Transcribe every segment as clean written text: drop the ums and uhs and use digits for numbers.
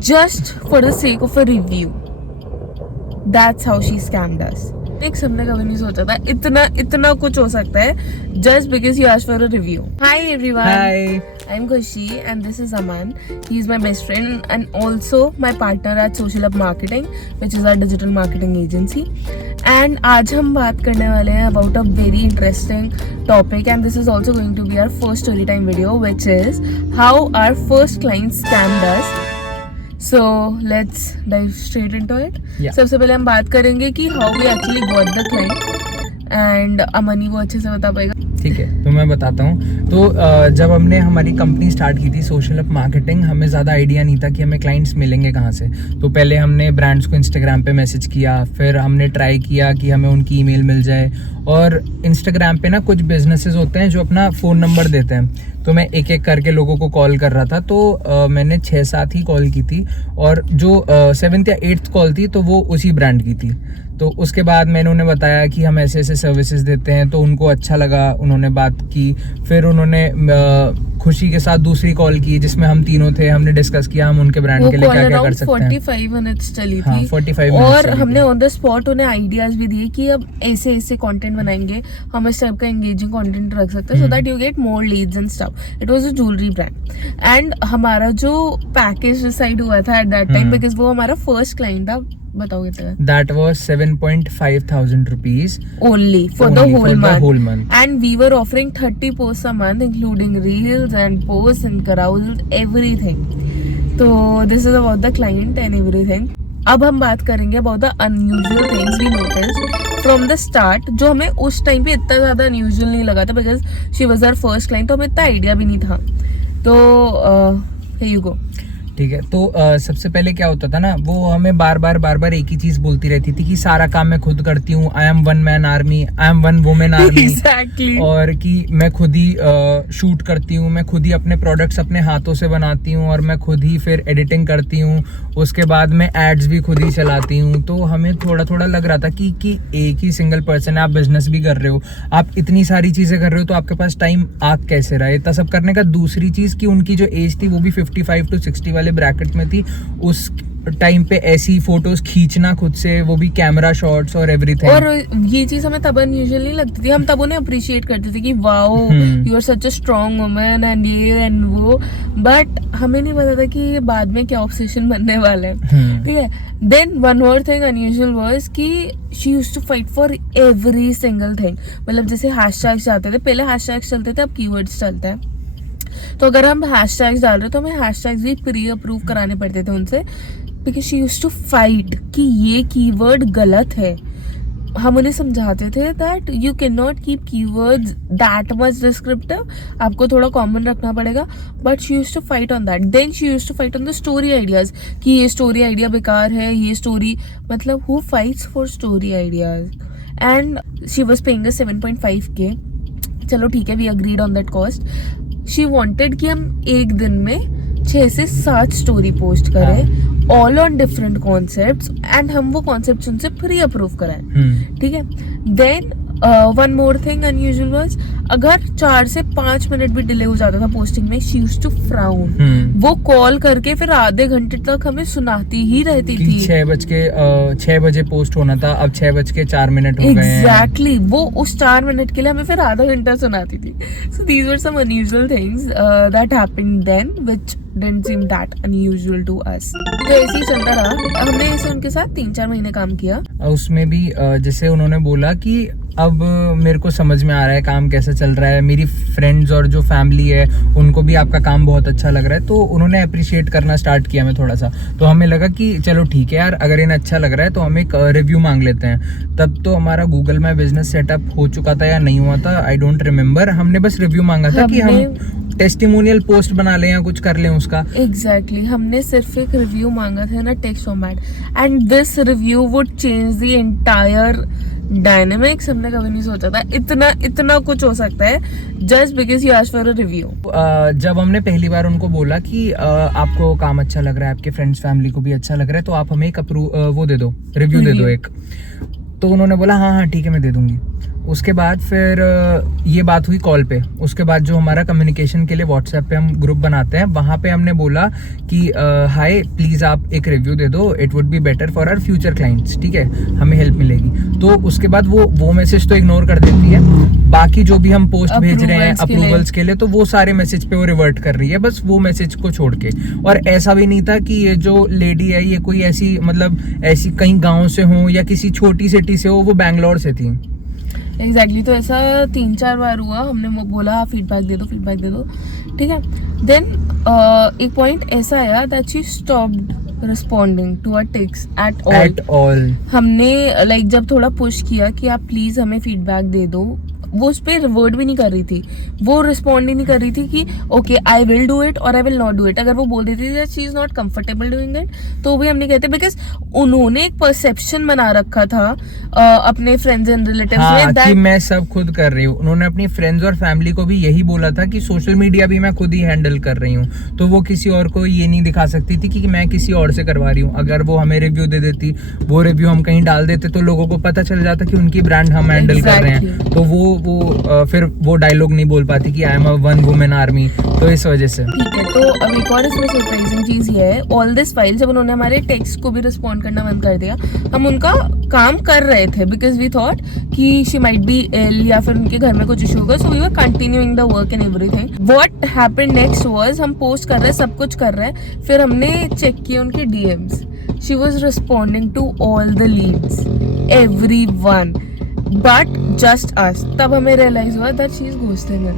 just for the sake of a review. That's how she scammed us. एक सबने कभी नहीं सोचा था इतना कुछ हो सकता है just because you asked for a review. Hi everyone. Hi. I'm Khushi and this is Aman. He's my best friend and also my partner at Social Up Marketing, which is our digital marketing agency. And आज हम बात करने वाले हैं about a very interesting topic, and this is also going to be our first story time video, which is how our first client scammed us. So let's dive straight into it. Yeah. सबसे पहले हम बात करेंगे कि how we actually got the client, and अमन वो अच्छे से बता पाएगा. ठीक है, तो मैं बताता हूँ. तो जब हमने हमारी कंपनी स्टार्ट की थी सोशल अप मार्केटिंग, हमें ज़्यादा आइडिया नहीं था कि हमें क्लाइंट्स मिलेंगे कहाँ से. तो पहले हमने ब्रांड्स को इंस्टाग्राम पे मैसेज किया, फिर हमने ट्राई किया कि हमें उनकी ईमेल मिल जाए. और इंस्टाग्राम पे ना कुछ बिजनेसेस होते हैं जो अपना फ़ोन नंबर देते हैं. तो मैं एक एक करके लोगों को कॉल कर रहा था. तो मैंने 6-7 ही कॉल की थी, और जो 7th या 8th कॉल थी तो वो उसी ब्रांड की थी. तो उसके बाद मैंने उन्हें बताया कि हम ऐसे ऐसे सर्विसेज देते हैं. तो उनको अच्छा लगा, उन्होंने बात की. फिर उन्होंने खुशी के साथ दूसरी कॉल की जिसमें हम तीनों थे. हमने डिस्कस किया हम उनके ब्रांड के लिए क्या क्या कर सकते हैं. 45 मिनट्स चली थी. हाँ, 45 मिनट्स और हमने ऑन द स्पॉट उन्हें आइडियाज भी दिए कि अब ऐसे ऐसे कंटेंट बनाएंगे, हम इस टाइप का एंगेजिंग कंटेंट रख सकते हैं, so that you get more Leeds and stuff. It was a jewellery brand and हमारा जो पैकेज डिसाइड हुआ था एट दैट टाइम, बिकॉज वो हमारा फर्स्ट क्लाइंट था. बताओ कितना? That was 7,500 rupees only for the whole month. And we were offering 30 posts a month, including reels and posts and carousels, everything. So this is about the client and everything. अब हम बात करेंगे about the unusual things we noticed from the start, जो हमें उस time पे इतना ज्यादा unusual नहीं लगा था because she was our first client, तो हमें इतना आइडिया भी नहीं था. तो here you go. ठीक है. तो सबसे पहले क्या होता था ना, वो हमें बार बार एक ही चीज बोलती रहती थी कि सारा काम मैं खुद करती हूँ. I am one man army, I am one women army. Exactly. और कि मैं खुद ही शूट करती हूँ, मैं खुद ही अपने प्रोडक्ट्स अपने हाथों से बनाती हूँ, और मैं खुद ही फिर एडिटिंग करती हूँ. उसके बाद मैं एड्स भी खुद ही चलाती हूँ. तो हमें थोड़ा लग रहा था कि एक ही सिंगल पर्सन है, आप बिजनेस भी कर रहे हो, आप इतनी सारी चीजें कर रहे हो, तो आपके पास टाइम आ कैसे रहा है इतना सब करने का. दूसरी चीज कि उनकी जो एज थी वो भी 55 to 60 वाले ब्रैकेट में थी. उस टाइम पे ऐसी फोटोज खींचना खुद से, वो भी कैमरा शॉट्स और एवरीथिंग. और ये चीज हमें तब अनयूजुअल नहीं लगती थी. हम तब उन्हें अप्रिशिएट करते थे कि wow you are such a strong woman and ये एंड वो. बट हमें नहीं पता था कि ये बाद में क्या ऑब्सेशन बनने वाला है. ठीक है. Then one more thing unusual was कि she used to fight for every single thing. मतलब जैसे हैशटैग्स आते थे, पहले हैशटैग्स चलते थे, अब कीवर्ड्स चलते हैं. तो अगर हम हैशटैग्स डाल रहे तो हमें हैशटैग्स भी प्री अप्रूव कराने पड़ते थे उनसे, because she used to fight कि ये कीवर्ड गलत है. हम उन्हें समझाते थे that you can not keep keywords that much descriptive, आपको थोड़ा कॉमन रखना पड़ेगा. But she used to fight on that. Then she used to fight on the story ideas कि ये स्टोरी आइडिया बेकार है, ये स्टोरी मतलब who fights for story ideas. And she was paying us 7.5K. चलो ठीक है, we agreed on that cost. She wanted कि हम एक दिन में 6 से 7 स्टोरी पोस्ट करें, all on different concepts, and हम वो कॉन्सेप्ट्स उनसे प्री अप्रूव कराएं. ठीक है. Then one more thing unusual was, अगर 4 से 5 मिनट भी डिले हो जाता था पोस्टिंग में, शी यूज्ड टू फ्राउन. वो कॉल करके फिर आधे घंटे तक हमें सुनाती ही रहती थी. 6 बजे पोस्ट होना था, अब 6:04 हो गए हैं. एग्जैक्टली. वो उस 4 मिनट के लिए हमें फिर आधा घंटा सुनाती थी. So these were some unusual things that happened then which didn't seem that unusual to us. तो ऐसे ही चलता रहा. हमने ऐसे उनके साथ 3-4 महीने काम किया. उसमें भी जैसे उन्होंने बोला कि अब मेरे को समझ में आ रहा है काम कैसा चल रहा है, मेरी फ्रेंड्स और जो फैमिली है उनको भी आपका काम बहुत अच्छा लग रहा है. तो उन्होंने अप्रिशिएट करना स्टार्ट किया हमें थोड़ा सा. तो हमें लगा कि चलो ठीक है यार, अगर इन्हें अच्छा लग रहा है तो हम एक रिव्यू मांग लेते हैं. तब तो हमारा गूगल में बिजनेस सेटअप हो चुका था या नहीं हुआ था, आई डोंट रिमेम्बर. हमने बस रिव्यू मांगा था कि हम टेस्टिमोनियल पोस्ट बना लें या कुछ कर लें उसका. एग्जैक्टली. हमने सिर्फ एक रिव्यू मांगा था ना, text format, and this review would change the entire dynamics. हमने कभी नहीं सोचा था इतना कुछ हो सकता है just because you asked for a review. जब हमने पहली बार उनको बोला कि आपको काम अच्छा लग रहा है, आपके फ्रेंड्स फैमिली को भी अच्छा लग रहा है, तो आप हमें एक वो दे दो, रिव्यू दे दो एक. तो उन्होंने बोला हाँ ठीक है मैं दे दूंगी. उसके बाद फिर ये बात हुई कॉल पे। उसके बाद जो हमारा कम्युनिकेशन के लिए व्हाट्सएप पे हम ग्रुप बनाते हैं, वहाँ पे हमने बोला कि हाय प्लीज़ आप एक रिव्यू दे दो, it would be better for our future clients, ठीक है, हमें हेल्प मिलेगी। तो उसके बाद वो मैसेज तो इग्नोर कर देती है, बाकी जो भी हम पोस्ट भेज रहे हैं अप्रूवल्स के लिए, तो वो सारे मैसेज पे वो रिवर्ट कर रही है, बस वो मैसेज को छोड़ के। और ऐसा भी नहीं था कि ये जो लेडी है ये कोई ऐसी मतलब ऐसी कहीं गाँव से हो या किसी छोटी सिटी से हो, वो बैंगलोर से थी। एग्जैक्टली तो ऐसा 3-4 बार हुआ, हमने वो बोला फीडबैक दे दो, ठीक है। देन एक पॉइंट ऐसा आया that she stopped responding to our text at all. हमने लाइक जब थोड़ा पुश किया कि आप प्लीज हमें फीडबैक दे दो, वो उस पर वर्ड भी नहीं कर रही थी, वो रिस्पॉन्ड ही नहीं कर रही थी कि okay I will do it और I will not do it. अगर वो बोल देती थी that she is not comfortable doing it, तो भी हम नहीं कहते, बिकॉज उन्होंने एक परसेप्शन बना रखा था अपने फ्रेंड्स एंड रिलेटिव्स में कि मैं सब खुद कर रही हूँ। उन्होंने अपनी फ्रेंड्स और फैमिली को भी यही बोला था कि सोशल मीडिया भी मैं खुद ही हैंडल कर रही हूँ, तो वो किसी और को ये नहीं दिखा सकती थी कि मैं किसी और से करवा रही हूँ। अगर वो हमें रिव्यू दे देती, वो रिव्यू हम कहीं डाल देते, तो लोगों को पता चल जाता कि उनकी ब्रांड हम हैंडल कर रहे हैं, तो वो फिर वो डायलॉग नहीं बोल पाती कि I am a one women army, तो इस वजह से। ठीक है, तो अब एक और इसमें सरप्राइजिंग चीज ये है, ऑल दिस फाइल जब उन्होंने हमारे टेक्स्ट को भी रिस्पॉन्ड करना बंद कर दिया, हम उनका काम कर रहे थे बिकॉज वी थॉट कि शी माइट बी इल या फिर उनके घर में कुछ इशू होगा, so we were continuing the work and everything. What happened next was हम पोस्ट कर रहे हैं, सब कुछ कर रहे हैं, फिर हमने चेक किए उनके DMs, she was responding to all the leads, everyone but just us. तब हमें रियलाइज हुआ that she is ghosting us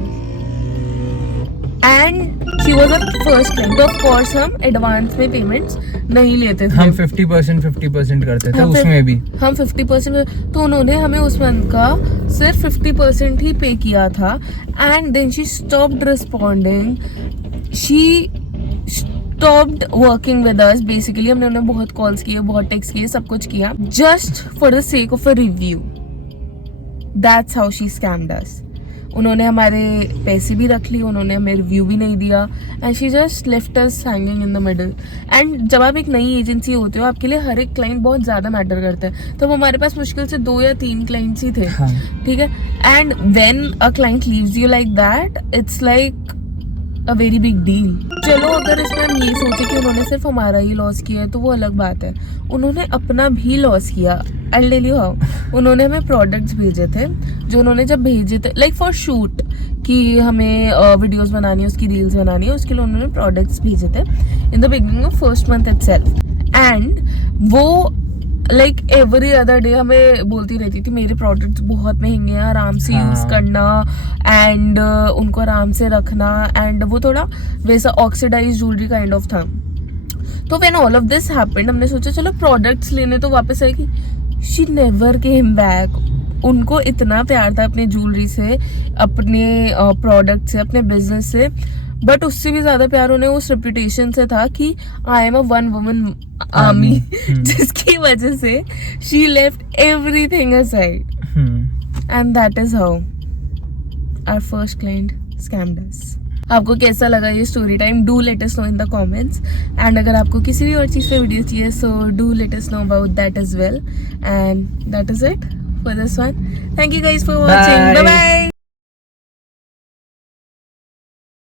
and she was our first client. तो ऑफ कोर्स हम एडवांस में पेमेंट्स नहीं लेते थे, हम 50% करते थे उसमें भी। हम 50%, तो उन्होंने हमें उस मंथ का सिर्फ 50% ही पे किया था। And then she stopped responding, she stopped working with us. Basically हमने उन्हें बहुत कॉल्स किए, बहुत टेक्स्ट किए, सब कुछ किया just for the sake of a review. That's how she scammed us. उन्होंने हमारे पैसे भी रख लिए, उन्होंने हमें रिव्यू भी नहीं दिया, and she just left us hanging in the middle. And जब आप एक नई एजेंसी होते हो, आपके लिए हर एक क्लाइंट बहुत ज़्यादा मैटर करता है, तो हमारे पास मुश्किल से 2 या 3 क्लाइंट्स ही थे, ठीक है। And when a client leaves you like that, it's like a very big deal. चलो अगर इसमें हम ये सोचे कि उन्होंने सिर्फ हमारा ही लॉस किया है, तो वो अलग बात है, उन्होंने अपना भी लॉस किया। I tell you how. उन्होंने हमें प्रोडक्ट्स भेजे थे, जो उन्होंने जब भेजे थे लाइक फॉर शूट, कि हमें वीडियोस बनानी है, उसकी रील्स बनानी है, उसके लिए उन्होंने प्रोडक्ट्स भेजे थे in the beginning of first month itself. And वो लाइक एवरी अदर डे हमें बोलती रहती थी मेरे प्रोडक्ट्स बहुत महंगे हैं, आराम से यूज करना एंड उनको आराम से रखना। एंड वो थोड़ा वैसा ऑक्सीडाइज ज्वेलरी काइंड ऑफ था। तो when all of this happened, हमने सोचा चलो प्रोडक्ट्स लेने तो वापस आएगी। She never came back. उनको इतना प्यार था अपने ज्वेलरी से, अपने प्रोडक्ट से, अपने बिजनेस से, बट उससे भी ज्यादा प्यार उन्हें उस रेपुटेशन से था कि I am a one woman army, जिसकी वजह से she left everything aside. And that is how our first client scammed us. आपको कैसा लगा ये story time? Do let us know in the comments. And अगर आपको किसी भी और चीज़ पे वीडियो चाहिए, so do let us know about that as well. And that is it for this one. Thank you guys for watching. Bye bye.